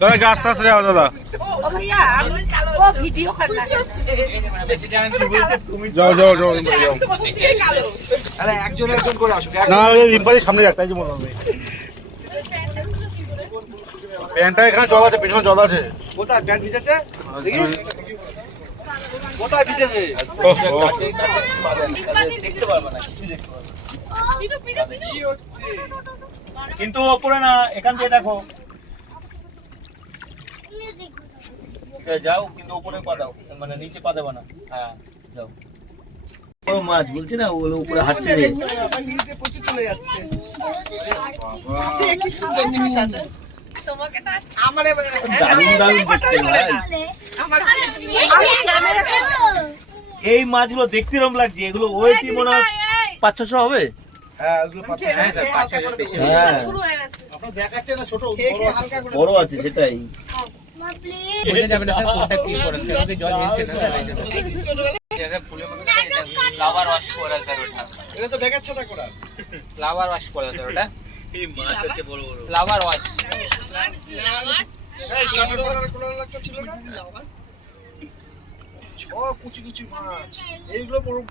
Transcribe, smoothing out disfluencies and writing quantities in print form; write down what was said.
দাদা গাছ টাছ যাও দাদা, যাও যাও যাও যাও। একজন একজন করে আসুক। না রিম্পাদের সামনে যাক, তাই যে বললাম। প্যান্টটা এখানে জল আছে, পেছনে জল আছে। কোথায় প্যান্ট ভিজেছে? কোথায় ভিজেছে? দেখতে পারবে না, কিছু দেখতে পারবে না। কিন্তু ওপরে না, এখান থেকে দেখো। যাও, কিন্তু ওপরে পা দাও, মানে নিচে পা দেবো না। হ্যাঁ যাও। ও মাছ বলছি না, ওগুলো উপরে হাঁটছে। প্রচুর চলে যাচ্ছে। কি সুন্দর জিনিস আছে। আমার দারুণ দারুণ দেখতে ভাই। এই মাছগুলো দেখতে এরকম লাগছে, এগুলো ওয়েটই মনে হয় 500-600 হবে। হ্যাঁ ওগুলো 500। হ্যাঁ বড় আছে, সেটাই। ফ্লাওয়ার ওয়াশ করা স্যার, ওটা এটা তো বেকার ছাতা করা। ফ্লাওয়ার ওয়াশ করা স্যার, ওটা এই মাছ আছে বড় বড়। Flower wash. এই চটের দোকানে কোন একটা ছিল না লাভার? ছ কুচি কুচি মাছ, এইগুলো বড়